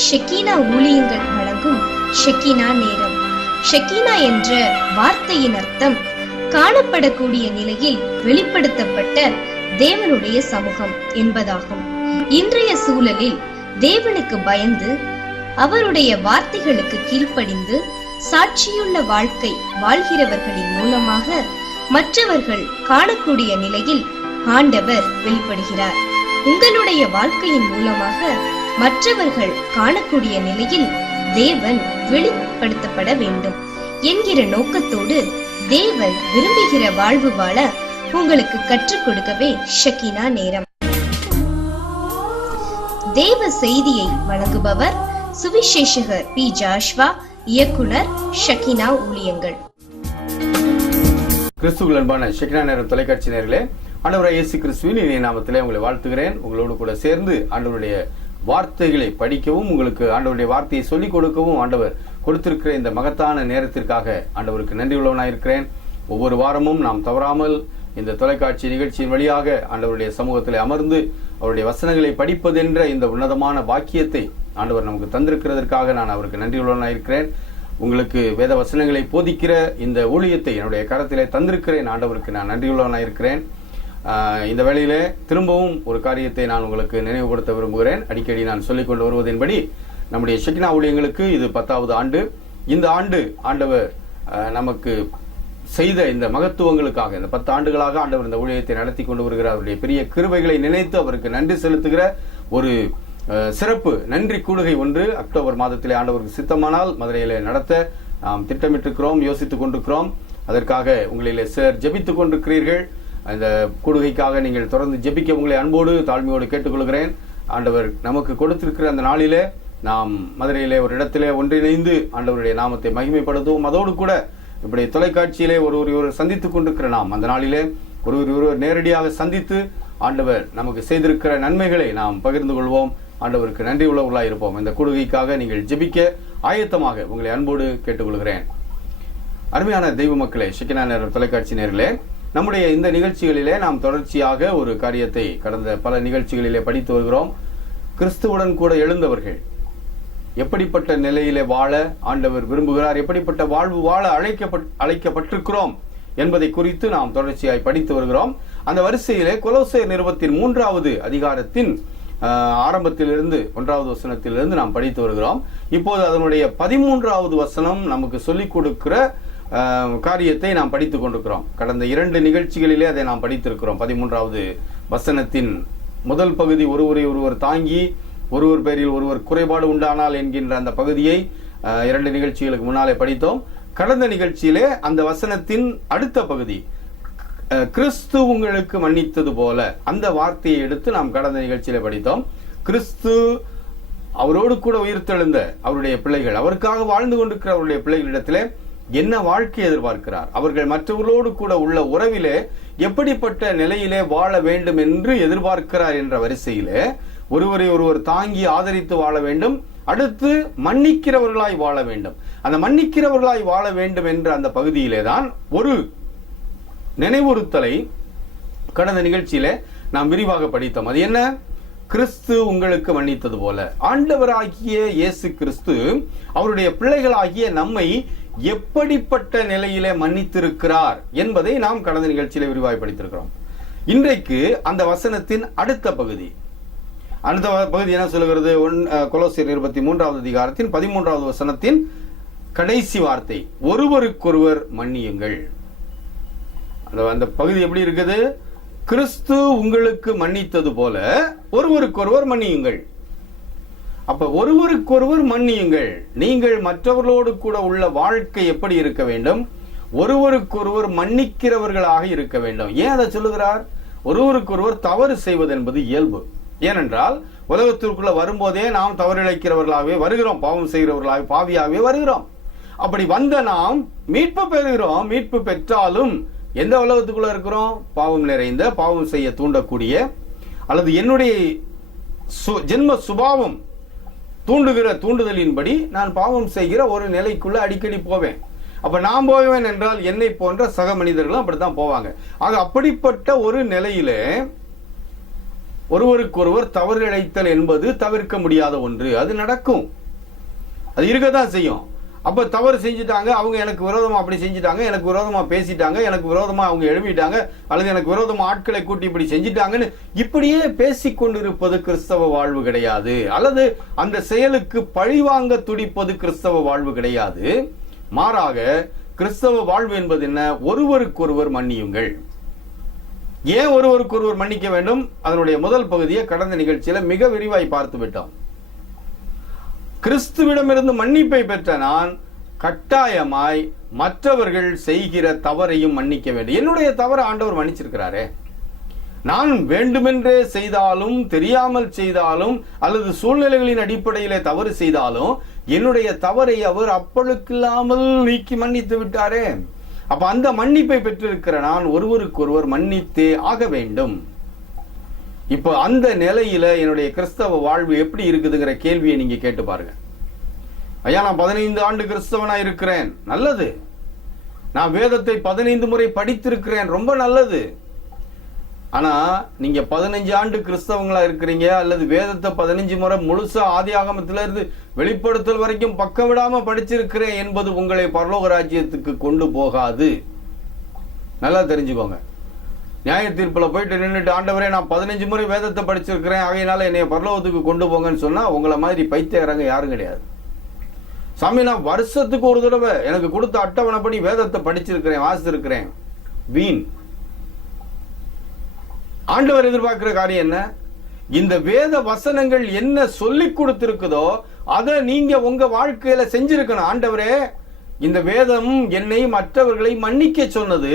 ஷெக்கீனா ஊழியங்கள் வழங்கும் ஷெக்கீனா நேரம். ஷெக்கீனா என்ற வார்த்தையின் அர்த்தம் காணப்படக்கூடிய நிலையில் வெளிப்படுத்தப்பட்ட தேவனுடைய சமூகம் என்பதாகும். இன்றைய சூழலில் தேவனுக்கு பயந்து அவருடைய வார்த்தைகளுக்கு கீழ்ப்படிந்து சாட்சியுள்ள வாழ்க்கை வாழ்கிறவர்களின் மூலமாக மற்றவர்கள் காணக்கூடிய நிலையில் ஆண்டவர் வெளிப்படுகிறார். உங்களுடைய வாழ்க்கையின் மூலமாக மற்றவர்கள் காணக்கூடிய நிலையில் தேவன் வெளிப்படுத்தப்பட வேண்டும் என்கிற நோக்கத்தோடு தேவன் விரும்புகிற வாழ்வு வாழ உங்களுக்கு கற்றுக் கொடுக்கவே ஷெக்கீனா நேரம். தேவ செய்தியை வழங்குபவர் சுவிசேஷகர் பி. ஜாஷ்வா, இயக்குனர், ஷெக்கீனா ஊழியங்கள். கிறிஸ்துவுக்குள் அன்பான ஷெக்கீனா நேரம் தொலைக்காட்சி நேயர்களே, ஆண்டவராகிய இயேசு கிறிஸ்துவின் இனிய நாமத்திலே உங்களை வாழ்த்துகிறேன். உங்களோடு கூட சேர்ந்து ஆண்டவருடைய வார்த்தைகளை படிக்கவும், உங்களுக்கு ஆண்டவருடைய வார்த்தையை சொல்லிக் கொடுக்கவும் ஆண்டவர் கொடுத்திருக்கிற இந்த மகத்தான நேரத்திற்காக ஆண்டவருக்கு நன்றி உள்ளவனாயிருக்கிறேன். ஒவ்வொரு வாரமும் நாம் தவறாமல் இந்த தொலைக்காட்சி நிகழ்ச்சியின் வழியாக ஆண்டவருடைய சமூகத்திலே அமர்ந்து அவருடைய வசனங்களை படிப்பது என்ற இந்த உன்னதமான பாக்கியத்தை ஆண்டவர் நமக்கு தந்திருக்கிறதற்காக நான் அவருக்கு நன்றி உள்ளவனாயிருக்கிறேன். உங்களுக்கு வேத வசனங்களை போதிக்கிற இந்த ஊழியத்தை என்னுடைய கரத்திலே தந்திருக்கிறேன். ஆண்டவருக்கு நான் நன்றியுள்ளவனாயிருக்கிறேன். இந்த வேளையிலே திரும்பவும் ஒரு காரியத்தை நான் உங்களுக்கு நினைவுபடுத்த விரும்புகிறேன். அடிக்கடி நான் சொல்லிக் கொண்டு வருவதன்படி நம்முடைய ஷெக்கீனா ஊழியங்களுக்கு இது 10வது ஆண்டு. இந்த ஆண்டு ஆண்டவர் நமக்கு செய்த இந்த மகத்துவங்களுக்காக இந்த 10 ஆண்டுகளாக ஆண்டவர் இந்த ஊழியத்தை நடத்தி கொண்டு வருகிறார். அவருடைய பெரிய கிருபைகளை நினைத்து அவருக்கு நன்றி செலுத்துகிற ஒரு சிறப்பு நன்றி கூடுகை ஒன்று அக்டோபர் மாதத்திலே ஆண்டவருக்கு சித்தமானால் மதுரையிலே நடத்த நாம் திட்டமிட்டிருக்கிறோம், யோசித்துக் கொண்டிருக்கிறோம். அதற்காக உங்களிலே சிலர் ஜெபித்துக் கொண்டிருக்கிறீர்கள். அந்த கூடுகைக்காக நீங்கள் தொடர்ந்து ஜெபிக்க உங்களை அன்போடு தாழ்மையோடு கேட்டுக்கொள்கிறேன். ஆண்டவர் நமக்கு கொடுத்திருக்கிற அந்த நாளிலே நாம் மதுரையிலே ஒரு இடத்திலே ஒன்றிணைந்து ஆண்டவருடைய நாமத்தை மகிமைப்படுத்துவோம். அதோடு கூட இப்படி தொலைக்காட்சியிலே ஒருவர் சந்தித்துக் கொண்டிருக்கிற நாம் அந்த நாளிலே ஒருவர் நேரடியாக சந்தித்து ஆண்டவர் நமக்கு செய்திருக்கிற நன்மைகளை நாம் பகிர்ந்து கொள்வோம். ஆண்டவருக்கு நன்றி உள்ளவர்களாக இருப்போம். இந்த கூடுகைக்காக நீங்கள் ஜெபிக்க ஆயத்தமாக உங்களை அன்போடு கேட்டுக்கொள்கிறேன். அருமையான தெய்வ மக்களே, ஷெக்கீனா நேரம் தொலைக்காட்சி நேயர்களே, நம்முடைய இந்த நிகழ்ச்சிகளிலே நாம் தொடர்ச்சியாக ஒரு காரியத்தை கடந்த பல நிகழ்ச்சிகளிலே படித்து வருகிறோம். கிறிஸ்துவுடன் கூட எழுந்தவர்கள் எப்படிப்பட்ட நிலையிலே வாழ ஆண்டவர் விரும்புகிறார், எப்படிப்பட்ட வாழ்வு வாழ அழைக்கப்பட்டிருக்கிறோம் என்பதை குறித்து நாம் தொடர்ச்சியாய் படித்து வருகிறோம். அந்த வரிசையிலே கொலோசையர் நிருபத்தின் 3வது அதிகாரத்தின் ஆரம்பத்திலிருந்து 1வது வசனத்திலிருந்து நாம் படித்து வருகிறோம். இப்போது அதனுடைய 13வது வசனம் நமக்கு சொல்லிக் கொடுக்கிற காரியத்தை நாம் படித்துக் கொண்டிருக்கிறோம். கடந்த 2 நிகழ்ச்சிகளிலே அதை நாம் படித்திருக்கிறோம். 13வது வசனத்தின் முதல் பகுதி ஒருவர் தாங்கி ஒருவர் பேரில் ஒருவர் குறைபாடு உண்டானால் என்கின்ற அந்த பகுதியை 2 நிகழ்ச்சிகளுக்கு முன்னாலே படித்தோம். கடந்த நிகழ்ச்சியிலே அந்த வசனத்தின் அடுத்த பகுதி கிறிஸ்து உங்களுக்கு மன்னித்தது போல அந்த வார்த்தையை எடுத்து நாம் கடந்த நிகழ்ச்சியிலே படித்தோம். கிறிஸ்து அவரோடு கூட உயிர்த்தெழுந்த அவருடைய பிள்ளைகள், அவருக்காக வாழ்ந்து கொண்டிருக்கிற அவருடைய பிள்ளைகளிடத்திலே என்ன வாழ்க்கை எதிர்பார்க்கிறார், அவர்கள் மற்றவர்களோடு கூட உள்ள உறவிலே எப்படிப்பட்ட நிலையிலே வாழ வேண்டும் என்று எதிர்பார்க்கிறார் என்ற வரிசையிலே ஒருவர் தாங்கி ஆதரித்து வாழ வேண்டும். அடுத்து மன்னிக்கிறவர்களாய் வாழ வேண்டும். அந்த மன்னிக்கிறவர்களாய் வாழ வேண்டும் என்ற அந்த பகுதியிலே தான் ஒரு நினைவுறுத்தலை கடந்த நிகழ்ச்சியிலே நாம் விரிவாக படித்தோம். அது என்ன? கிறிஸ்து உங்களுக்கு மன்னித்தது போல ஆண்டவராகிய இயேசு கிறிஸ்து அவருடைய பிள்ளைகளாகிய நம்மை எப்படிப்பட்ட நிலையிலே மன்னித்திருக்கிறார் என்பதை நாம் கடந்த நிகழ்ச்சியிலே விரிவாக படித்திருக்கிறோம். இன்றைக்கு அந்த வசனத்தின் அடுத்த பகுதி என்ன சொல்லுகிறது? கொலோசியர் 23வது அதிகாரத்தின் 13வது வசனத்தின் கடைசி வார்த்தை, ஒருவருக்கொருவர் மன்னியுங்கள். அந்த பகுதி எப்படி இருக்குது? கிறிஸ்து உங்களுக்கு மன்னித்தது போல ஒருவருக்கொருவர் மன்னியுங்கள். அப்ப ஒருவருக்கொருவர் மன்னியுங்கள். நீங்கள் மற்றவர்களோடு கூட உள்ள வாழ்க்கை எப்படி இருக்க வேண்டும்? ஒருவருக்கொருவர் மன்னிக்கிறவர்களாக இருக்க வேண்டும். ஏன் அதை சொல்லுகிறார்? ஒருவருக்கொருவர் தவறு செய்வது என்பது இயல்பு. ஏனென்றால் உலகத்திற்குள்ள வரும்போதே நாம் தவறிழைக்கிறவர்களாகவே வருகிறோம், பாவம் செய்கிறவர்களாக பாவியாகவே வருகிறோம். அப்படி வந்த நாம் மீட்பு பெறுகிறோம். மீட்பு பெற்றாலும் எந்த உலகத்துக்குள்ள இருக்கிறோம்? பாவம் நிறைந்த, பாவம் செய்ய தூண்டக்கூடிய, அல்லது என்னுடைய ஜென்ம சுபாவம் தூண்டுகிற தூண்டுதலின்படி நான் பாவம் செய்கிற ஒரு நிலைக்குள்ள அடிக்கடி போவேன். அப்ப நான் போவேன் என்றால் என்னை போன்ற சக மனிதர்களும் அப்படித்தான் போவாங்க. ஆக அப்படிப்பட்ட ஒரு நிலையிலே ஒருவருக்கொருவர் தவறு இழைத்தல் என்பது தவிர்க்க முடியாத ஒன்று. அது நடக்கும், அது இருக்கதான் செய்யும். அப்ப தவறு செஞ்சுட்டாங்க, அவங்க எனக்கு விரோதமா அப்படி செஞ்சுட்டாங்க, எனக்கு விரோதமா பேசிட்டாங்க, எனக்கு விரோதமா அவங்க எழுப்பிட்டாங்க, அல்லது எனக்கு விரோதமா ஆட்களை கூட்டி இப்படி செஞ்சுட்டாங்கன்னு இப்படியே பேசிக்கொண்டிருப்பது கிறிஸ்தவ வாழ்வு கிடையாது. அல்லது அந்த செயலுக்கு பழிவாங்க துடிப்பது கிறிஸ்தவ வாழ்வு கிடையாது. மாறாக கிறிஸ்தவ வாழ்வு என்பது என்ன? ஒருவருக்கொருவர் மன்னியுங்கள். ஏன் ஒருவருக்கொருவர் மன்னிக்க வேண்டும்? அதனுடைய முதல் பகுதியை கடந்த நிகழ்ச்சியில மிக விரிவாய் பார்த்து விட்டோம். கிறிஸ்துவிடமிருந்து மன்னிப்பை பெற்ற நான் கட்டாயமாய் மற்றவர்கள் செய்கிற தவறையும் மன்னிக்க வேண்டும். என்னுடைய தவறை ஆண்டவர் மன்னிச்சிருக்கிறாரே. நான் வேண்டுமென்றே செய்தாலும், தெரியாமல் செய்தாலும், அல்லது சூழ்நிலைகளின் அடிப்படையிலே தவறு செய்தாலும் என்னுடைய தவறை அவர் அப்பழுக்கில்லாமல் நீக்கி மன்னித்து விட்டாரே. அப்ப அந்த மன்னிப்பை பெற்றிருக்கிற நான் ஒருவருக்கொருவர் மன்னித்தே ஆக வேண்டும். இப்போ அந்த நிலையில என்னுடைய கிறிஸ்தவ வாழ்வு எப்படி இருக்குதுங்கிற கேள்வியை நீங்க கேட்டு பாருங்க. ஐயா, நான் 15 ஆண்டு கிறிஸ்தவனா இருக்கிறேன், நல்லது. நான் வேதத்தை 15 முறை படித்திருக்கிறேன், ரொம்ப நல்லது. ஆனா நீங்க 15 ஆண்டு கிறிஸ்தவங்களா இருக்கிறீங்க, அல்லது வேதத்தை 15 முறை முழுசா ஆதி ஆகமத்தில இருந்து வெளிப்படுத்தல் வரைக்கும் பக்கம் விடாம படிச்சிருக்கிறேன் என்பது உங்களை பரலோக ராஜ்யத்துக்கு கொண்டு போகாது. நல்லா தெரிஞ்சுக்கோங்க. நியாய தீர்ப்புல போயிட்டு நின்றுட்டு, ஆண்டவரே நான் 15 முறை வேதத்தை படிச்சிருக்கிறேன், ஆகையினால என்னைய பரலோகத்துக்கு கொண்டு போங்கன்னு சொன்னா உங்களை மாதிரி பைத்தியக்காரங்க யாரும் கிடையாது. சாமி, நான் வருஷத்துக்கு ஒரு தடவை எனக்கு கொடுத்த அட்டவணைப்படி வேதத்தை படிச்சிருக்கிறேன், வாசிச்சிருக்கிறேன், வீண். ஆண்டவர் எதிர்பார்க்கிற காரியம் என்ன? இந்த வேத வசனங்கள் என்ன சொல்லி கொடுத்திருக்குதோ அதை நீங்க உங்க வாழ்க்கையில செஞ்சிருக்கணும். ஆண்டவரே, இந்த வேதம் என்னை மற்றவர்களை மன்னிக்க சொன்னது,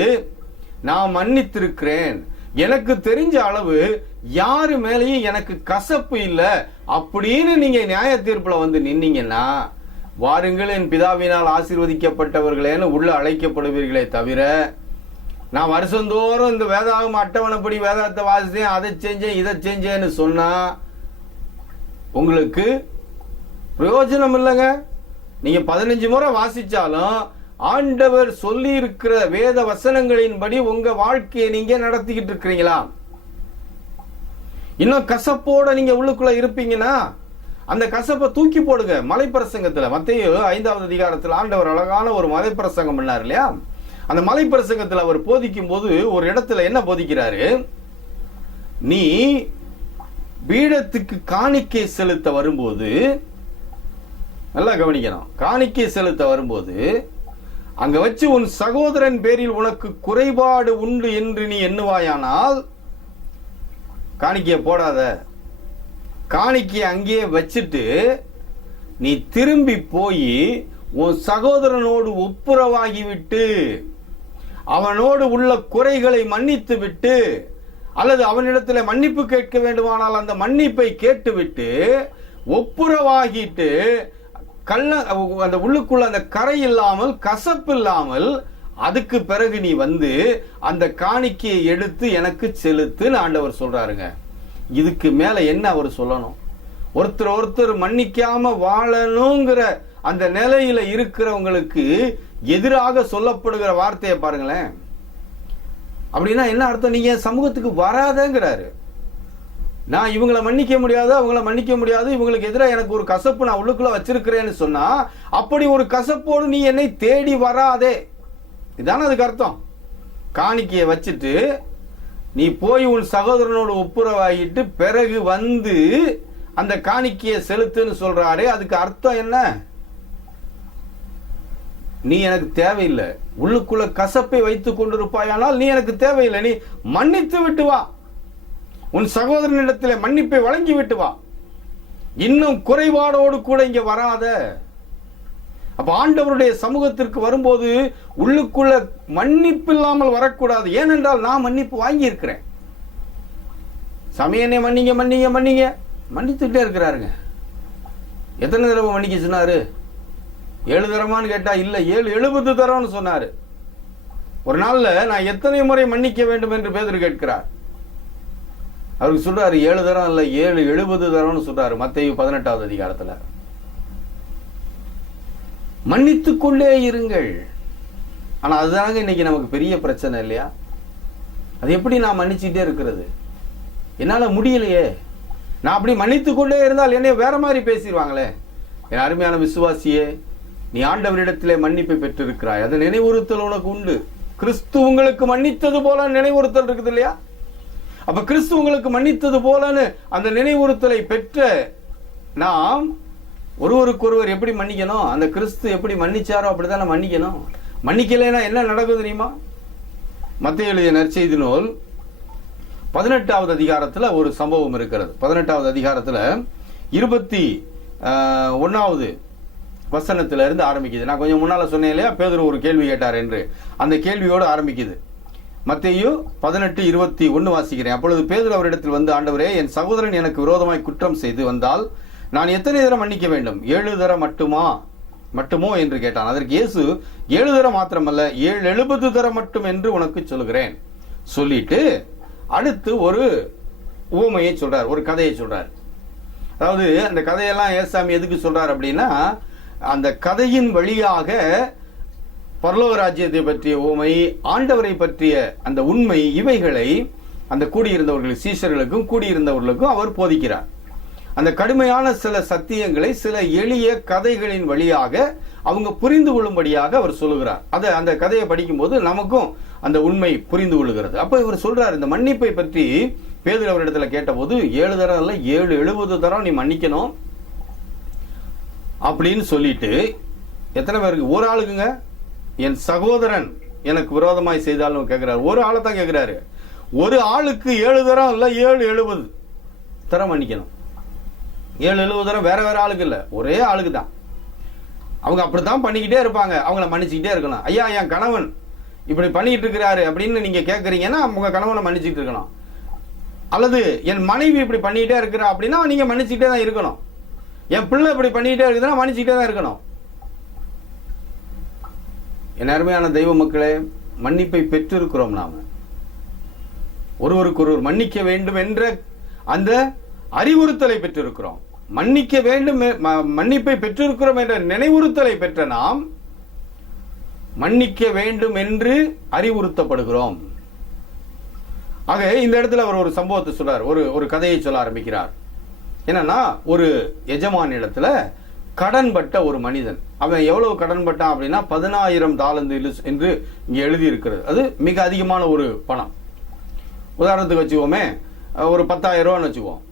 நான் மன்னித்திருக்கிறேன், எனக்கு தெரிஞ்ச அளவு யாரு மேலேயும் எனக்கு கசப்பு இல்லை அப்படின்னு நீங்க நியாய தீர்ப்புல வந்து நின்னீங்கன்னா, வாருங்கள் என் பிதாவினால் ஆசீர்வதிக்கப்பட்டவர்களேன்னு உள்ள அழைக்கப்படுவீர்களே தவிர, நான் வருஷந்தோறும் இந்த வேதாகம அட்டவணைப்படி வேதத்தை வாசித்தேன், அதை செஞ்சேன், இதை செஞ்சேன்னு சொன்னா உங்களுக்கு பிரயோஜனம் இல்லைங்க. நீங்க 15 முறை வாசிச்சாலும் ஆண்டவர் சொல்லி இருக்கிற வேத வசனங்களின்படி உங்க வாழ்க்கையை நீங்க நடத்திக்கிட்டு இருக்கிறீங்களா? இன்னும் கசப்போட நீங்க உள்ளுக்குள்ள இருப்பீங்கன்னா அந்த கசப்பை தூக்கி போடுங்க. மலைப்பிரசங்கத்துல, மத்தேயு 5வது அதிகாரத்தில் ஆண்டவர் அழகான ஒரு மலைப்பிரசங்கம் பண்ணார் இல்லையா? அந்த மலைப்பிரசங்கத்தில் அவர் போதிக்கும் போது ஒரு இடத்துல என்ன போதிக்கிறாரு? நீ பீடத்துக்கு காணிக்கை செலுத்த வரும்போது, நல்லா கவனிக்கணும், காணிக்கை செலுத்த வரும்போது அங்க வச்சு உன் சகோதரன் பேரில் உனக்கு குறைபாடு உண்டு என்று நீ எண்ணுவாயானால் காணிக்கையை போடாத. காணிக்கையை அங்கேயே வச்சுட்டு நீ திரும்பி போய் உன் சகோதரனோடு ஒப்புரவாகிவிட்டு அவனோடு உள்ள குறைகளை மன்னித்து விட்டு, அல்லது அவனிடத்தில் மன்னிப்பு கேட்க வேண்டுமானால் அந்த மன்னிப்பை கேட்டுவிட்டு ஒப்புரவாகிட்டு, அந்த உள்ளுக்குள்ள அந்த கரை இல்லாமல் கசப்பு இல்லாமல், அதுக்கு பிறகு நீ வந்து அந்த காணிக்கையை எடுத்து எனக்கு செலுத்துன்னு ஆண்டவர் சொல்றாருங்க. இதுக்கு மேல என்ன அவர் சொல்லணும்? ஒருத்தர் மன்னிக்காம வாழணுங்கிற அந்த நிலையில இருக்கிறவங்களுக்கு எதிராக சொல்லப்படுகிற வார்த்தையை பாருங்களேன். அப்படின்னா என்ன அர்த்தம்? நீங்க சமூகத்துக்கு வராதங்கிறாரு. நான் இவங்களை மன்னிக்க முடியாது, அவங்கள மன்னிக்க முடியாது, இவங்களுக்கு எதிராக எனக்கு ஒரு கசப்பு நான் உள்ளுக்குள்ள வச்சிருக்கிறேன்னு சொன்னா, அப்படி ஒரு கசப்போடு நீ என்னை தேடி வராதே, இதான அதுக்கு அர்த்தம். காணிக்கையை வச்சுட்டு நீ போய் உன் சகோதரனோடு ஒப்புரவாகிட்டு பிறகு வந்து அந்த காணிக்கையை செலுத்துன்னு சொல்றாரு. அதுக்கு அர்த்தம் என்ன? நீ எனக்கு தேவையில்லை, உள்ளுக்குள்ள கசப்பை வைத்துக் கொண்டிருப்பாயானால் நீ எனக்கு தேவையில்லை, நீ மன்னித்து விட்டு வா, உன் சகோதரனிடத்தில் மன்னிப்பை வழங்கி விட்டு வா, இன்னும் குறைபாடோடு கூட இங்க வராத. அப்ப ஆண்டவருடைய சமூகத்திற்கு வரும்போது உள்ளுக்குள்ள மன்னிப்பு இல்லாமல் வரக்கூடாது. ஏனென்றால் நான் மன்னிப்பு வாங்கி இருக்கிறேன். சமயனே மன்னிங்க மன்னிங்க மன்னிங்க மன்னித்துட்டே இருக்கிறாருங்க. எத்தனை தடவை மன்னிக்க சொன்னாரு? 7 தடமான்னு கேட்டா இல்ல, 70 தடவைன்னு சொன்னாரு. ஒரு நாள்ல நான் எத்தனை முறை மன்னிக்க வேண்டும் என்று பேதுரு கேட்கிறார். அவருக்கு சொல்றாரு 7 தரம் இல்ல 70 தடவைன்னு சொல்றாரு. மத்தேயு 18வது அதிகாரத்துல மன்னித்துக் கொண்டே இருங்கள். ஆனா அதுதாங்க இன்னைக்கு நமக்கு பெரிய பிரச்சனை இல்லையா? அது எப்படி நான் மன்னிச்சுட்டே இருக்கிறது? என்னால முடியலையே, நான் அப்படி மன்னித்து கொண்டே இருந்தால் என்னைய வேற மாதிரி பேசிடுவாங்களே. என் அருமையான விசுவாசியே, நீ ஆண்டவரிடத்திலே மன்னிப்பை பெற்றிருக்கிறாய், அது நினைவுறுத்தல் உனக்கு உண்டு. கிறிஸ்து உங்களுக்கு மன்னித்தது போல நினைவுறுத்தல் இருக்குது இல்லையா? அப்ப கிறிஸ்து உங்களுக்கு மன்னித்தது போலன்னு அந்த நினைவுறுத்தலை பெற்ற நாம் ஒருவருக்கொருவர் எப்படி மன்னிக்கணும்? அந்த கிறிஸ்து எப்படி மன்னிச்சாரோ அப்படித்தானே மன்னிக்கணும். மன்னிக்கலைன்னா என்ன நடக்கும் தெரியுமா? மத்தேயு எழுதிய நற்செய்தி நூல் 18வது அதிகாரத்துல ஒரு சம்பவம் இருக்கிறது. 18வது அதிகாரத்துல 21வது வசனத்துல இருந்து ஆரம்பிக்குது. நான் கொஞ்சம் முன்னால சொன்னேன் இல்லையா, பேதுரு ஒரு கேள்வி கேட்டார் என்று, அந்த கேள்வியோடு ஆரம்பிக்குது. மத்தேயு 18:21 வாசிக்கிறேன். அப்பொழுது பேதுரு அவரிடத்தில் வந்து, ஆண்டவரே, என் சகோதரன் எனக்கு விரோதமாய் குற்றம் செய்து வந்தால் நான் எத்தனை தரம் மன்னிக்க வேண்டும்? 7 தரம் மட்டுமோ என்று கேட்டான். அதற்கு இயேசு, 7 தரம் மாத்திரமல்ல, 70 தரம் மட்டும் என்று உனக்கு சொல்லுகிறேன் சொல்லிட்டு அடுத்து ஒரு உவமையை சொல்றார், ஒரு கதையை சொல்றார். அதாவது அந்த கதையெல்லாம் ஏசாமி எதுக்கு சொல்றார் அப்படின்னா, அந்த கதையின் வழியாக பரலோக ராஜ்யத்தை பற்றிய உவமை, ஆண்டவரை பற்றிய அந்த உண்மை, இவைகளை அந்த கூடியிருந்தவர்கள் சீஷர்களுக்கும் கூடியிருந்தவர்களுக்கும் அவர் போதிக்கிறார். அந்த கடுமையான சில சத்தியங்களை சில எளிய கதைகளின் வழியாக அவங்க புரிந்து கொள்ளும்படியாக அவர் சொல்லுகிறார். அந்த கதையை படிக்கும்போது நமக்கும் அந்த உண்மை புரிந்து கொள்ளுகிறது. அப்ப இவர் சொல்றார், இந்த மன்னிப்பை பற்றி பேதுரு அவரிடத்துல கேட்டபோது 7 தரம் இல்ல 70 தரம் நீ மன்னிக்கணும் அப்படின்னு சொல்லிட்டு, எத்தனை பேருக்கு? ஒரு ஆளுக்குங்க, என் சகோதரன் எனக்கு விரோதமாய் செய்தாலும் கேட்கிறாரு. ஒரு ஆளை தான் கேட்கிறாரு. ஒரு ஆளுக்கு 7 தரம் இல்ல 770 தரம் மன்னிக்கணும். 770 தரம் வேற வேற ஆளுக்கு இல்ல, ஒரே ஆளுக்கு தான். அவங்க அப்படித்தான் பண்ணிக்கிட்டே இருப்பாங்க, அவங்கள மன்னிச்சுக்கிட்டே இருக்கணும். ஐயா, என் கணவன் இப்படி பண்ணிட்டு இருக்கிறாரு அப்படின்னு நீங்க கேட்கறீங்கன்னா உங்க கணவனை மன்னிச்சுட்டு இருக்கணும். அல்லது என் மனைவி இப்படி பண்ணிக்கிட்டே இருக்கிறா அப்படின்னா நீங்க மன்னிச்சுக்கிட்டே தான் இருக்கணும். என் பிள்ளை இப்படி பண்ணிக்கிட்டே இருக்குதுன்னா மன்னிச்சுக்கிட்டே தான் இருக்கணும். என் அருமையான தெய்வ மக்களே, மன்னிப்பை பெற்றிருக்கிறோம். நாம ஒருவருக்கொருவர் மன்னிக்க வேண்டும் என்ற அந்த அறிவுறுத்தலை பெற்றிருக்கிறோம். மன்னிக்க வேண்டும், மன்னிப்பை பெற்றிருக்கிறோம் என்ற நினைவுறுத்தலை பெற்ற நாம் மன்னிக்க வேண்டும் என்று அறிவுறுத்தப்படுகிறோம். ஆக இந்த இடத்துல அவர் ஒரு சம்பவத்தை சொல்றார், ஒரு கதையை சொல்ல ஆரம்பிக்கிறார். என்னன்னா, ஒரு எஜமான் இடத்துல கடன்பட்ட ஒரு மனிதன். அவன் எவ்வளவு கடன்பட்டான் அப்படின்னா 10,000 தாலந்து என்று இங்க எழுதி இருக்கிறது. அது மிக அதிகமான ஒரு பணம். உதாரணத்துக்கு வச்சுக்கோமே, ஒரு 10,000 ரூபான்னு வச்சுக்குவோம்.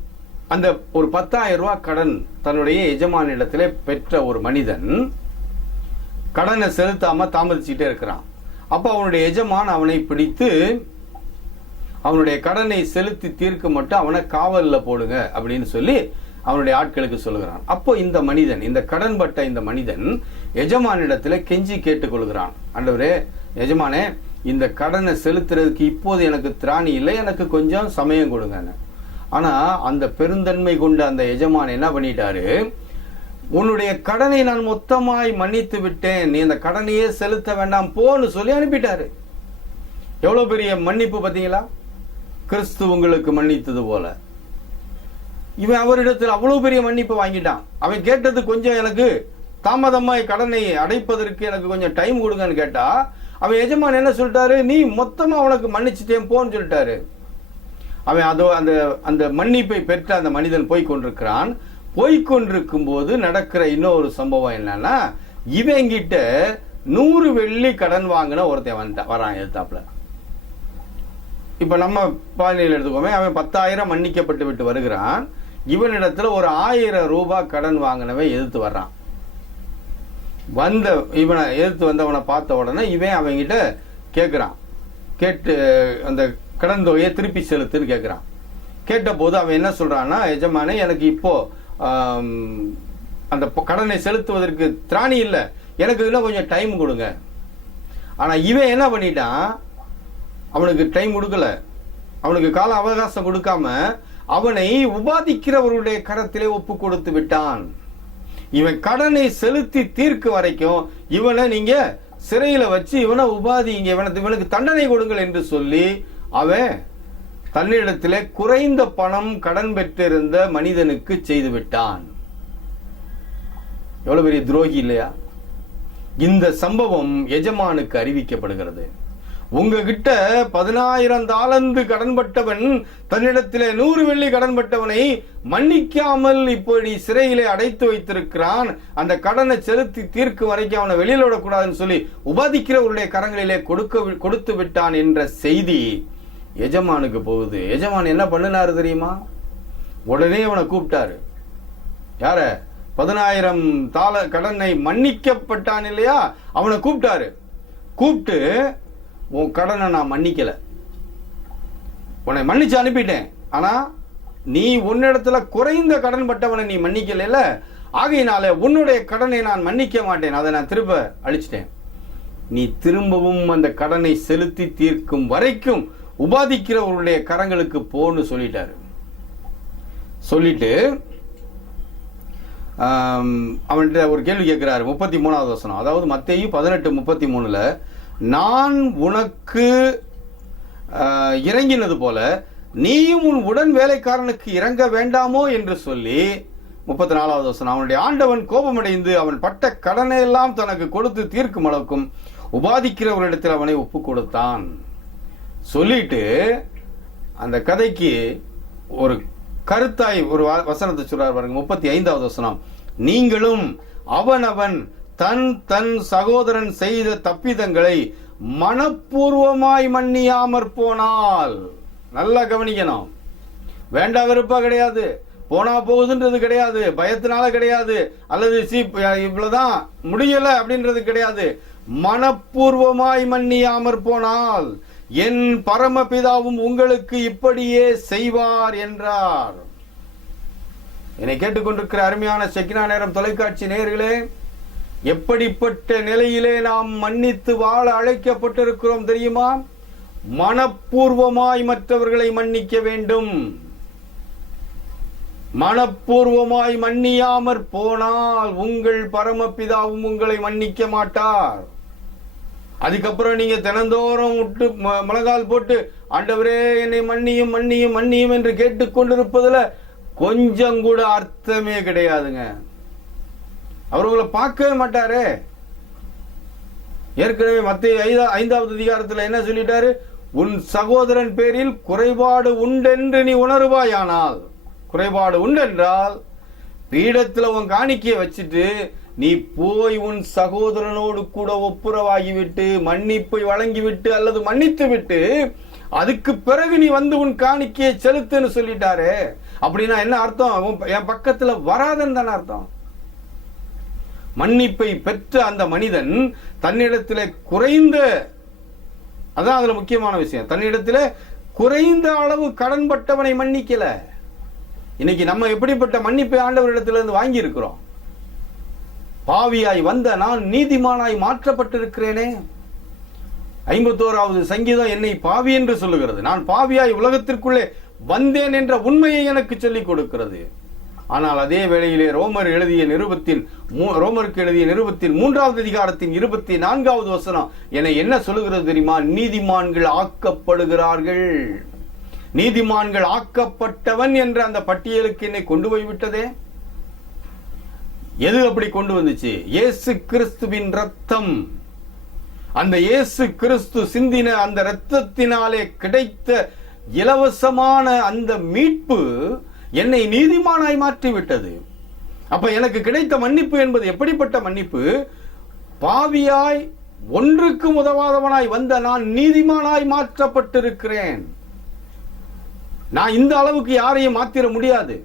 அந்த ஒரு 10,000 ரூபாய் கடன் தன்னுடைய எஜமானிடத்திலே பெற்ற ஒரு மனிதன் கடனை செலுத்தாம தாமதிச்சுட்டே இருக்கிறான். அப்ப அவனுடைய எஜமான் அவனை பிடித்து அவனுடைய கடனை செலுத்தி தீர்க்க மட்டும் அவனை காவல்ல போடுங்க அப்படின்னு சொல்லி அவனுடைய ஆட்களுக்கு சொல்லுகிறான். அப்போ இந்த மனிதன், இந்த கடன்பட்ட இந்த மனிதன் எஜமானிடத்துல கெஞ்சி கேட்டுக்கொள்கிறான், ஆண்டவரே, எஜமானே, இந்த கடனை செலுத்துறதுக்கு இப்போது எனக்கு திராணி இல்லை, எனக்கு கொஞ்சம் சமயம் கொடுங்க. ஆனா அந்த பெருந்தன்மை கொண்ட அந்த எஜமான் என்ன பண்ணிட்டாரு, உன்னுடைய கடனை நான் மொத்தமாய் மன்னித்து விட்டேன், நீ அந்த கடனையே செலுத்த வேண்டாம் போன்னு சொல்லி அனுப்பிட்டாரு. எவ்வளவு பெரிய மன்னிப்பு பாத்தீங்களா? கிறிஸ்து உங்களுக்கு மன்னித்தது போல. இவன் அவரிடத்தில் அவ்வளவு பெரிய மன்னிப்பு வாங்கிட்டான். அவன் கேட்டது, கொஞ்சம் எனக்கு தாமதமாய் கடனை அடைப்பதற்கு எனக்கு கொஞ்சம் டைம் கொடுங்கன்னு கேட்டா, அவன் எஜமான் என்ன சொல்லிட்டாரு, நீ மொத்தமா அவனுக்கு மன்னிச்சுட்டேன் போன்னு சொல்லிட்டாரு. அவன் அதோ அந்த மன்னிப்பை பெற்ற அந்த மனிதன் போய்கொண்டிருக்கிறான். போய்கொண்டிருக்கும் போது நடக்கிற இன்னொரு சம்பவம் என்னன்னா, இவங்கிட்ட 100 வெள்ளி கடன் வாங்கின ஒருத்தன் வரான் எதிர்த்தாப்புல. இப்ப நம்ம பாலினியில் எடுத்துக்கோமே, அவன் 10,000 மன்னிக்கப்பட்டு விட்டு வருகிறான். இவனிடத்துல ஒரு 1000 ரூபாய் கடன் வாங்கினவன் எதிர்த்து வர்றான். இவனை எதிர்த்து வந்தவனை பார்த்த உடனே இவன் அவங்கிட்ட கேட்கிறான், கேட்டு அந்த கடன் தொகையை திருப்பி செலுத்துன்னு கேட்கிறான். கேட்ட போது அவன் என்ன சொல்றான்னா, எஜமானே, எனக்கு இப்போ அந்த கடனை செலுத்துவதற்கு திராணி இல்லை, எனக்கு இன்னும் கொஞ்சம் டைம் கொடுங்க. ஆனா இவன் என்ன பண்ணிட்டான், அவனுக்கு டைம் கொடுக்கல, அவனுக்கு கால அவகாசம் கொடுக்காம அவனை உபாதிக்கிறவருடைய கரத்திலே ஒப்பு கொடுத்து விட்டான். இவன் கடனை செலுத்தி தீர்க்க வரைக்கும் இவனை நீங்க சிறையில வச்சு இவனை உபாதிங்க, இவனுக்கு தண்டனை கொடுங்கள் என்று சொல்லி அவன் தன்னிடத்திலே குறைந்த பணம் கடன் பெற்றிருந்த மனிதனுக்கு செய்து விட்டான். எவ்வளவு பெரிய துரோகி இல்லையா? இந்த சம்பவம் எஜமானுக்கு அறிவிக்கப்படுகிறது. உங்ககிட்ட 10,000 தாலந்து கடன்பட்டவன் தன்னிடத்திலே 100 வெள்ளி கடன்பட்டவனை மன்னிக்காமல் இப்படி சிறையிலே அடைத்து வைத்திருக்கிறான். அந்த கடனை செலுத்தி தீர்க்கும் வரைக்கும் அவனை வெளியில விடக்கூடாதுன்னு சொல்லி உபாதிக்கிறவருடைய கரங்களிலே கொடுத்து விட்டான் என்ற செய்தி எஜமானுக்கு போகுது. எஜமான் என்ன பண்ணினாரு தெரியுமா? உடனே அவனை கூப்பிட்டாரு. யார? 10,000 கடனை மன்னிக்கப்பட்டான் இல்லையா, அவனை கூப்பிட்டாரு. கூப்பிட்டு, உன் கடனை நான் மன்னிக்கல, உன்னை மன்னிச்சு அனுப்பிட்டேன், ஆனா நீ உன்னிடத்துல குறைந்த கடன் பட்டவனை நீ மன்னிக்கல, ஆகையினால உன்னுடைய கடனை நான் மன்னிக்க மாட்டேன், அதை நான் திரும்ப அழிச்சிட்டேன். நீ திரும்பவும் அந்த கடனை செலுத்தி தீர்க்கும் வரைக்கும் உபாதிக்கிறவருடைய கரங்களுக்கு போன்னு சொல்லிட்டாரு. சொல்லிட்டு அவன்கிட்ட ஒரு கேள்வி கேட்கிறாரு. 33வது வசனம், அதாவது மத்தேயு 18:33, நான் உனக்கு இறங்கினது போல நீயும் உன் உடன் வேலைக்காரனுக்கு இறங்க வேண்டாமோ என்று சொல்லி 34வது வசனம், அவனுடைய ஆண்டவன் கோபமடைந்து அவன் பட்ட கடனை எல்லாம் தனக்கு கொடுத்து தீர்க்கும் அளவுக்கும் உபாதிக்கிறவரிடத்தில் அவனை ஒப்பு கொடுத்தான். சொல்லிட்டு அந்த கதைக்கு ஒரு கருத்தாய் ஒரு வசனத்தை சொல்றார் பாருங்க. 35வது வசனம், நீங்களும் அவனவன் தன் தன் சகோதரன் செய்த தப்பிதங்களை மனப்பூர்வமாய் மன்னியாமற் போனால். நல்லா கவனிக்கணும். வேண்டா வெறுப்பா கிடையாது, போனா போகுதுன்றது கிடையாது, பயத்தினால கிடையாது, அல்லது இவ்வளவுதான் முடியல அப்படின்றது கிடையாது. மனப்பூர்வமாய் மன்னியாமற் போனால் என் பரமபிதாவும் உங்களுக்கு இப்படியே செய்வார் என்றார். என்னை கேட்டுக்கொண்டிருக்கிற அருமையான செக்கினா நேரம் தொலைக்காட்சி நேயர்களே, எப்படிப்பட்ட நிலையிலே நாம் மன்னித்து வாழ அழைக்கப்பட்டிருக்கிறோம் தெரியுமா? மனப்பூர்வமாய் மற்றவர்களை மன்னிக்க வேண்டும். மனப்பூர்வமாய் மன்னியாமற் போனால் உங்கள் பரமபிதாவும் உங்களை மன்னிக்க மாட்டார். அதுக்கப்புறம் நீங்க தினந்தோறும் விட்டு முழங்கால் போட்டு ஆண்டவரே என்னை மன்னியும் மன்னியும் மன்னியும் என்று கேட்டுக்கொண்டிருப்பதுல கொஞ்சம் கூட அர்த்தமே கிடையாதுங்க. அவர் உங்களை பார்க்கவே மாட்டாரே. ஏற்கனவே மத்தேயு 5வது அதிகாரத்தில் என்ன சொல்லிட்டாரு? உன் சகோதரன் பேரில் குறைபாடு உண்டென்று நீ உணர்வாயானால், குறைபாடு உண்டென்றால் பீடத்துல உன் காணிக்கையை வச்சுட்டு நீ போய் உன் சகோதரனோடு கூட ஒப்புரவாகிவிட்டு மன்னிப்பை வழங்கிவிட்டு அல்லது மன்னித்து விட்டு அதுக்கு பிறகு நீ வந்து உன் காணிக்கையை செலுத்துன்னு சொல்லிட்டாரு. அப்படின்னா என்ன அர்த்தம்? என் பக்கத்துல வராதன்னு தானே அர்த்தம். மன்னிப்பை பெற்ற அந்த மனிதன் தன்னிடத்துல குறைந்த, அதான் அதுல முக்கியமான விஷயம், தன்னிடத்துல குறைந்த அளவு கடன்பட்டவனை மன்னிக்கல. இன்னைக்கு நம்ம எப்படிப்பட்ட மன்னிப்பை ஆண்டவரிடத்துல இருந்து வாங்கி இருக்கிறோம்? பாவியாய் வந்த நான் நீதிமானாய் மாற்றப்பட்டிருக்கிறேனே. 51வது சங்கீதம் என்னை பாவி என்று சொல்லுகிறது. நான் பாவியாய் உலகத்திற்குள்ளே வந்தேன் என்ற உண்மையை எனக்கு சொல்லிக் கொடுக்கிறது. ஆனால் அதே வேளையிலே ரோமருக்கு எழுதிய நிருபத்தின் 3வது அதிகாரத்தின் 24வது வசனம் என்னை என்ன சொல்லுகிறது தெரியுமா? நீதிமான்கள் ஆக்கப்படுகிறார்கள். நீதிமான்கள் ஆக்கப்பட்டவன் என்ற அந்த பட்டியலுக்கு என்னை கொண்டு போய்விட்டதே. எது அப்படி கொண்டு வந்துச்சு? இயேசு கிறிஸ்துவின் ரத்தம். அந்த இயேசு கிறிஸ்து சிந்தின அந்த ரத்தத்தினாலே கிடைத்த இலவசமான அந்த மீட்பு என்னை நீதிமானாய் மாற்றிவிட்டது. அப்ப எனக்கு கிடைத்த மன்னிப்பு என்பது எப்படிப்பட்ட மன்னிப்பு? பாவியாய் ஒன்றுக்கும் உதவாதவனாய் வந்த நான் நீதிமானாய் மாற்றப்பட்டிருக்கிறேன். நான் இந்த அளவுக்கு யாரையும் மாத்திர முடியாது.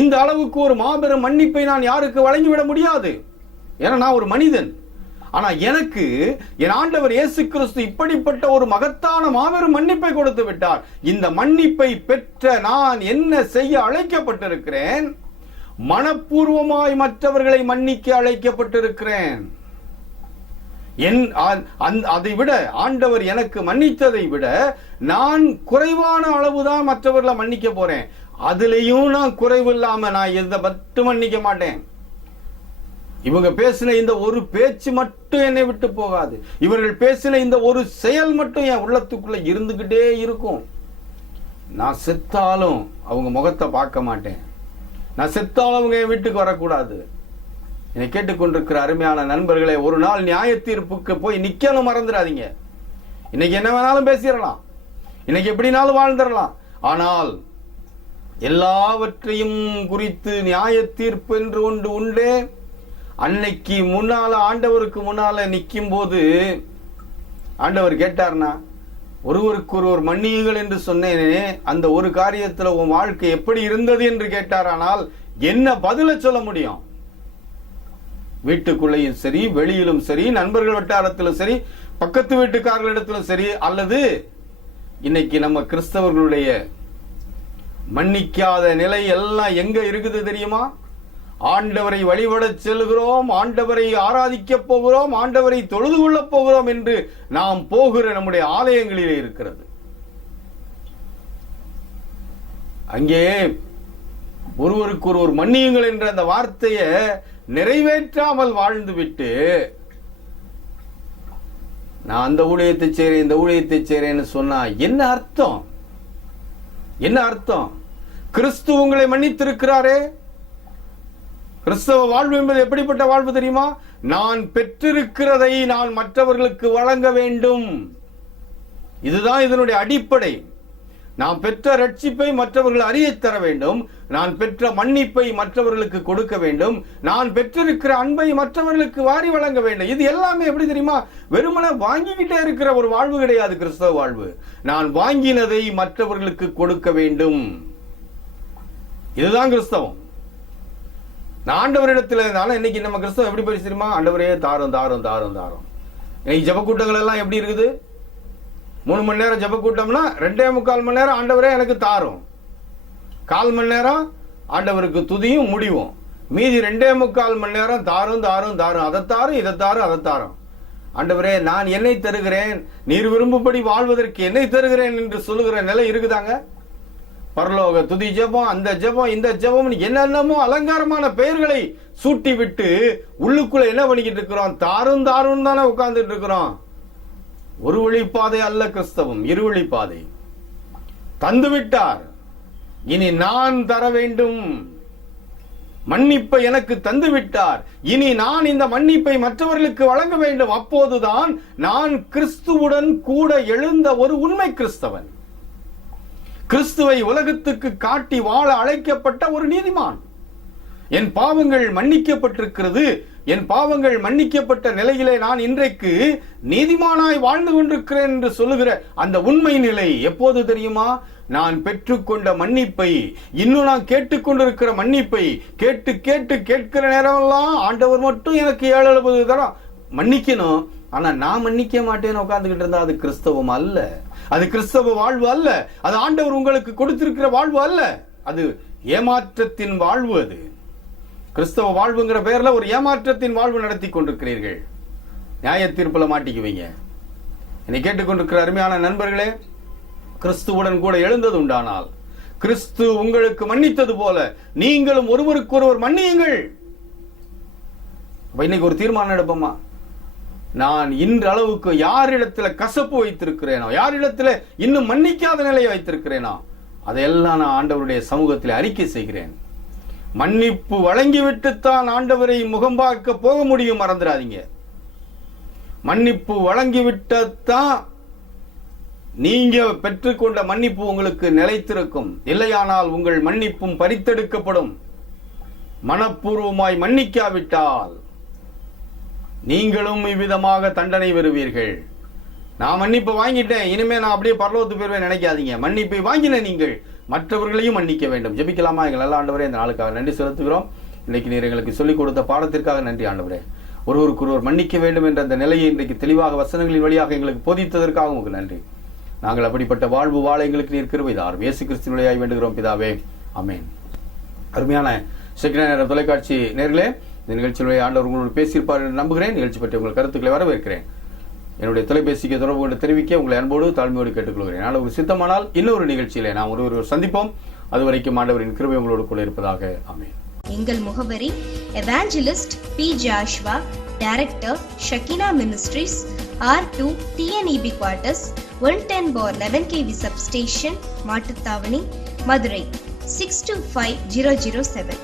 இந்த அளவுக்கு ஒரு மாபெரும் மன்னிப்பை நான் யாருக்கு வழங்கிவிட முடியாது. ஏன்னா நான் ஒரு மனிதன். ஆனா எனக்கு என் ஆண்டவர் இயேசு கிறிஸ்து இப்படிப்பட்ட ஒரு மகத்தான மாபெரும் மன்னிப்பை கொடுத்து விட்டார். இந்த மன்னிப்பை பெற்ற நான் என்ன செய்ய அழைக்கப்பட்டிருக்கிறேன்? மனப்பூர்வமாய் மற்றவர்களை மன்னிக்க அழைக்கப்பட்டிருக்கிறேன். அதை விட ஆண்டவர் எனக்கு மன்னித்ததை விட நான் குறைவான அளவுதான் மற்றவர்களை மன்னிக்க போறேன். அதுலயும் நான் குறைவு இல்லாம நான் எதை மட்டும் மன்னிக்க மாட்டேன். இவங்க பேசின இந்த ஒரு பேச்சு மட்டும் என்னை விட்டு போகாது. இவர்கள் பேசின இந்த ஒரு செயல் மட்டும் என் உள்ளத்துக்குள்ள இருந்துகிட்டே இருக்கும். நான் செத்தாலும் அவங்க முகத்தை பார்க்க மாட்டேன். நான் செத்தாலும் அவங்க என் வீட்டுக்கு வரக்கூடாது. என்னை கேட்டுக்கொண்டிருக்கிற அருமையான நண்பர்களே, ஒரு நாள் நியாய தீர்ப்புக்கு போய் நிக்கணும் மறந்துடாதீங்க. இன்னைக்கு என்ன வேணாலும் பேசிடலாம், இன்னைக்கு எப்படினாலும் வாழ்ந்துடலாம். ஆனால் எல்லாவற்றையும் குறித்து நியாய தீர்ப்பு என்று ஒன்று உண்டே. அன்னைக்கு முன்னால ஆண்டவருக்கு முன்னால நிற்கும் போது ஆண்டவர் கேட்டார்னா, ஒருவருக்கு ஒருவர் மன்னியுங்கள் என்று சொன்னேனே, அந்த ஒரு காரியத்துல உன் வாழ்க்கை எப்படி இருந்தது என்று கேட்டாரானால் என்ன பதில சொல்ல முடியும்? வீட்டுக்குள்ளேயும் சரி, வெளியிலும் சரி, நண்பர்கள் வட்டாரத்திலும் சரி, பக்கத்து வீட்டுக்காரர்களிடத்திலும் சரி, அல்லது இன்னைக்கு நம்ம கிறிஸ்தவர்களுடைய மன்னிக்காத நிலை எல்லாம் எங்க இருக்குது தெரியுமா? ஆண்டவரை வழிபட செல்கிறோம், ஆண்டவரை ஆராதிக்க போகிறோம், ஆண்டவரை தொழுது கொள்ள போகிறோம் என்று நாம் போகிற நம்முடைய ஆலயங்களிலே இருக்கிறது. அங்கே ஒருவருக்கு ஒருவர் மன்னியுங்கள் என்ற அந்த வார்த்தையை நிறைவேற்றாமல் வாழ்ந்துவிட்டு நான் அந்த ஊழியத்தை செய்றேன், இந்த ஊழியத்தை செய்றேன்னு சொன்னா என்ன அர்த்தம்? என்ன அர்த்தம்? கிறிஸ்து உங்களை மன்னித்திருக்கிறாரே. கிறிஸ்தவ வாழ்வு என்பது எப்படிப்பட்ட வாழ்வு தெரியுமா? நான் பெற்றிருக்கிறதை நான் மற்றவர்களுக்கு வழங்க வேண்டும். இதுதான் இதனுடைய அடிப்படை. நான் பெற்ற ரட்சிப்பை மற்றவர்கள் அறியத் தர வேண்டும், நான் பெற்ற மன்னிப்பை மற்றவர்களுக்கு கொடுக்க வேண்டும், நான் பெற்றிருக்கிற அன்பை மற்றவர்களுக்கு வாரி வழங்க வேண்டும். இது எல்லாமே எப்படி தெரியுமா? வெறுமனே வாங்கிக்கிட்டே இருக்கிற ஒரு வாழ்வு கிடையாது கிறிஸ்தவ வாழ்வு. நான் வாங்கினதை மற்றவர்களுக்கு கொடுக்க வேண்டும். இதுதான் கிறிஸ்தவம். நான் ஆண்டவரிடத்தில் இருந்தாலும் இன்னைக்கு நம்ம கிறிஸ்தவம் எப்படி போய் தெரியுமா? ஆண்டவரே தாரும் தாரும் தாரும் தாரும். இன்னைக்கு ஜெப கூட்டங்கள் எல்லாம் எப்படி இருக்குது? 3 மணி நேரம் ஜெப கூட்டம்னா 2.25 மணி நேரம் ஆண்டவரே எனக்கு தாரும், 1/4 மணி நேரம் ஆண்டவருக்கு துதியும் முடிவும், மீதி 2.25 மணி நேரம் தாரும் தாரும் தாரும், அதைத்தாரும் இதைத்தாரும் அதைத்தாரும். ஆண்டவரே நான் என்னை தருகிறேன், நீர் விரும்பும்படி வாழ்வதற்கு என்னை தருகிறேன் என்று சொல்லுகிற நிலை இருக்குதாங்க? பரலோக துதி ஜெபம், அந்த ஜெபம், இந்த ஜெபம், என்னென்னமோ அலங்காரமான பெயர்களை சூட்டி விட்டு உள்ளுக்குள்ள என்ன பண்ணிக்கிட்டு இருக்கிறோம்? தாரும் தாரும் தானே உட்கார்ந்துட்டு இருக்கிறோம். ஒரு வழிப்பாதை அல்ல கிறிஸ்தவம், இருவழிப்பாதை. தந்துவிட்டார், இனி நான் தர வேண்டும். மன்னிப்பை எனக்கு தந்து விட்டார், இனி நான் இந்த மன்னிப்பை மற்றவர்களுக்கு வழங்க வேண்டும். அப்போதுதான் நான் கிறிஸ்துவுடன் கூட எழுந்த ஒரு உண்மை கிறிஸ்தவன், கிறிஸ்துவை உலகத்துக்கு காட்டி வாழ அழைக்கப்பட்ட ஒரு நீதிமான். என் பாவங்கள் மன்னிக்கப்பட்டிருக்கிறது, என் பாவங்கள் மன்னிக்கப்பட்ட நிலையிலே நான் இன்றைக்கு நீதிமானாய் வாழ்ந்து கொண்டிருக்கிறேன் என்று சொல்லுகிற அந்த உண்மை நிலை எப்போது தெரியுமா? நான் பெற்றுக்கொண்ட மன்னிப்பை, இன்னும் நான் கேட்டுக்கொண்டிருக்கிற மன்னிப்பை கேட்டு கேட்டு கேட்கிற நேரமெல்லாம் ஆண்டவர் மட்டும் எனக்கு 7-70 தரம் மன்னிக்கணும், ஆனா நான் மன்னிக்க மாட்டேன்னு உட்கார்ந்துகிட்டு இருந்தா அது கிறிஸ்தவம் அல்ல, அது கிறிஸ்தவ வாழ்வு அல்ல, அது ஆண்டவர் உங்களுக்கு கொடுத்திருக்கிற வாழ்வு அல்ல, அது ஏமாற்றத்தின் வாழ்வு. அது கிறிஸ்தவ வாழ்வுங்கிற பெயர்ல ஒரு ஏமாற்றத்தின் வாழ்வு நடத்தி கொண்டிருக்கிறீர்கள். நியாய தீர்ப்புல மாட்டிக்குவீங்க. என்னை கேட்டுக்கொண்டிருக்கிற அருமையான நண்பர்களே, கிறிஸ்துவுடன் கூட எழுந்தது உண்டானால், கிறிஸ்து உங்களுக்கு மன்னித்தது போல நீங்களும் ஒருவருக்கு ஒருவர் மன்னியுங்கள். இன்னைக்கு ஒரு தீர்மானம் எடுப்போமா? நான் இன்றளவுக்கு யாரிடத்துல கசப்பு வைத்திருக்கிறேனோ, யாரிடத்துல இன்னும் மன்னிக்காத நிலையை வைத்திருக்கிறேனோ, அதையெல்லாம் நான் ஆண்டவருடைய சமூகத்தில் அறிக்கை செய்கிறேன். மன்னிப்பு வழங்கிவிட்டுத்தான் ஆண்டவரை முகம் பார்க்க போக முடியும், மறந்துடாதீங்க. மன்னிப்பு வழங்கிவிட்டத்தான் நீங்க பெற்றுக்கொண்ட மன்னிப்பு உங்களுக்கு நிலைத்திருக்கும். இல்லையானால் உங்கள் மன்னிப்பும் பறித்தெடுக்கப்படும். மனப்பூர்வமாய் மன்னிக்காவிட்டால் நீங்களும் இவ்விதமாக தண்டனை பெறுவீர்கள். நான் மன்னிப்பு வாங்கிட்டேன், இனிமே நான் அப்படியே பரலோகத்துக்கு போயிருவேன் நினைக்காதீங்க. மன்னிப்பை வாங்கின நீங்கள் மற்றவர்களையும் மன்னிக்க வேண்டும். ஜெபிக்கலாமா? எங்கள் நல்ல ஆண்டவரே, இந்த நாளுக்காக நன்றி செலுத்துகிறோம். இன்னைக்கு நீர் எங்களுக்கு சொல்லிக் கொடுத்த பாடத்திற்காக நன்றி ஆண்டவரே. ஒருவருக்கு ஒருவர் மன்னிக்க வேண்டும் என்ற அந்த நிலையை இன்றைக்கு தெளிவாக வசனங்களின் வழியாக எங்களுக்கு போதித்ததற்காக உங்களுக்கு நன்றி. நாங்கள் அப்படிப்பட்ட வாழ்வு வாழ எங்களுக்கு நீர் கிருபை தாரும். இயேசு கிறிஸ்துவின் வழியாய் வேண்டுகிறோம் பிதாவே, ஆமென். அருமையான ஷெக்கினா நேரம் தொலைக்காட்சி நேர்களே, இந்த நிகழ்ச்சியில் ஆண்டவர் உங்களோடு பேசியிருப்பார் என்று நம்புகிறேன். நிகழ்ச்சி பற்றி உங்கள் கருத்துக்களை வரவேற்கிறேன். என்னுடைய தொலைபேசிக்கு தொடர்பு கொண்டு தெரிவிக்க உங்களை அன்போடு தாழ்மையோடு கேட்டுக்கொள்கிறேன். ஆனால் ஒரு சித்தமானால் இன்னொரு நிகழ்ச்சியிலே நாம் ஒருவர் சந்திப்போம். அதுவரைக்கும் ஆண்டவரின் கிருபை உங்களோடு கூட இருப்பதாக. ஆமென். எங்கள் முகவரி evangelist P. Joshua, director Shekinah ministries, R2 TNEB quarters, 110/11 kV substation, Mattuthavani, Madurai 625007.